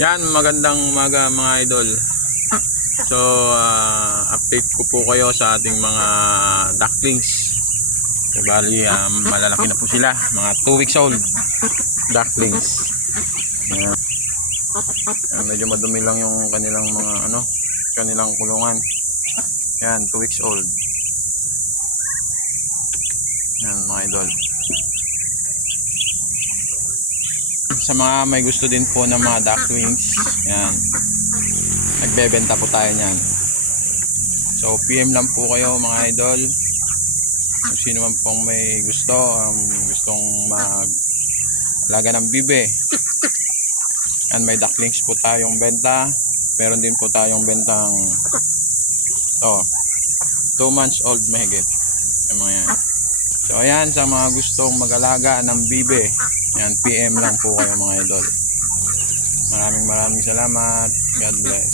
Yan, magandang umaga mga idol. So, update ko po kayo sa ating mga ducklings. So, bali, malalaki na po sila. Mga 2 weeks old ducklings. Yan. Yan, medyo madumi lang yung kanilang mga kanilang kulungan. Yan, 2 weeks old. Yan mga idol. Sa mga may gusto din po ng mga ducklings, yan, nagbebenta po tayo niyan. So PM lang po kayo mga idol, kung sino man pong may gusto, gustong mag-alaga ng bibe. Yan, may ducklings po tayong benta. Meron din po tayong bentang 2 months old mahigit, yung mga yan. So ayan, sa mga gustong mag-alaga ng bibe, yan, PM lang po kayo mga idol. Maraming salamat. God bless.